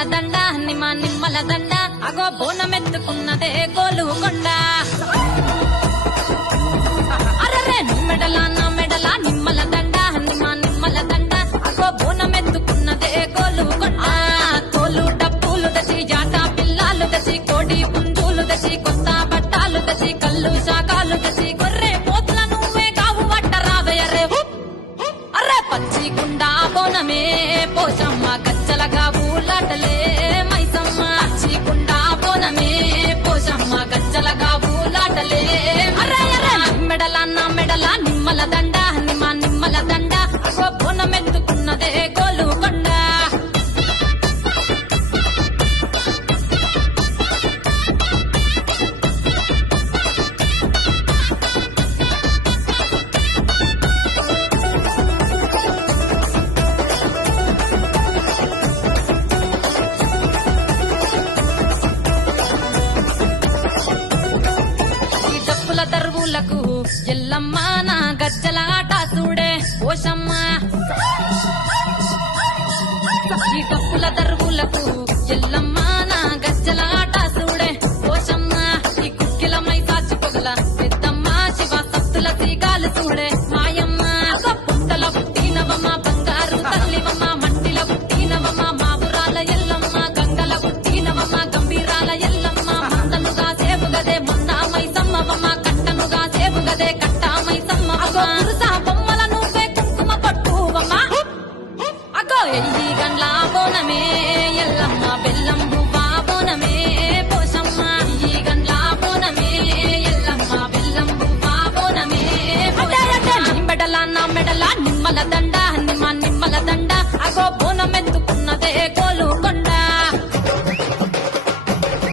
నిమ్మల దండ నిమ్మల దండ అగో బోనమెత్తుకున్నదే గోలుకొండ అరరే మెడలా నా మెడలా నిమ్మల దండ నిమ్మల దండ అగో బోనమెత్తుకున్నదే గోలుకొండ తోలు డప్పులు దచి జాట పిల్లాలు దచి కోడి పుంజులు దచి కొత్త బట్టాలు దచి కళ్ళు శాకాలు దచి గొర్రె పోతుల నువ్వే కావు వట్ట రావయ్యరే అర్రే పచ్చి గుండా బోనమే పోషమ్మ గచ్చలగా ఊలాటలే మైసమ్మ పచ్చి గుండా బోనమే పోషమ్మ గచ్చలగా ఊలాటలే అర్రే అర్రే మెడలా నా మెడలా నిమ్మల దండ నిమ్మల దండ అగో బోనమెత్తుకున్నదే గోలుకొండ దరువులకు ఎల్లమ్మ నా గజ్జల ఆట చూడే పోషమ్మ ఈ డప్పుల దరువులకు ఎల్లమ్మ నా గజ్జల ఆట చూడే పోషమ్మ ఈ కుక్కిలమై సాచి పొగల పెద్దమ్మ శివ సత్తుల తీగాలు చూడే మాయమ్మ పుట్టల పుట్టినవమ్మ బంగారు తల్లివమ్మ మంటిల పుట్టినవమ్మ మావురాల ఎల్లమ్మ గంగల పుట్టినవమ్మ గంభీరాల ఎల్లమ్మ మందనుగా సేపుగదే మొన్న మైసమ్మవమ్మ కట్టనుగా సేపుగదే కట్టామై సమ్మవమ్మ పురుసా బొమ్మల నువ్వే కుంకుమ పట్టువమ్మ అగో ఎయ్యి గండ్ల బోనమే ఎల్లమ్మ బెల్లం బువ్వా బోనమే పోషమ్మ ఎయ్యి గండ్ల బోనమే ఎల్లమ్మ బెల్లం బువ్వా బోనమే మెడలా నా మెడలా నిమ్మల దండ నిమ్మల దండ అగో బోనమెత్తు